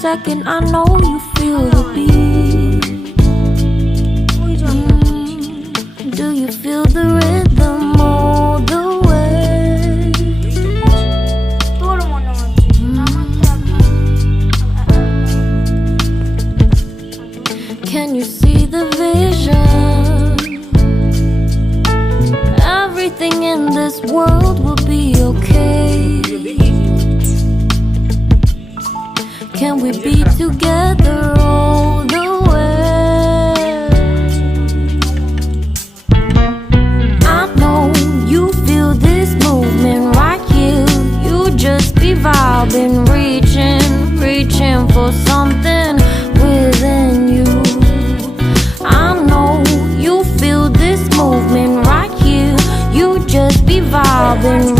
Second, I know you feel the beat. Do you feel the rhythm all the way? Can you see the vision? Everything in this world will be okay. Can we be together all the way? I know you feel this movement right here. You just be vibing, reaching for something within you. I know you feel this movement right here. You just be vibing,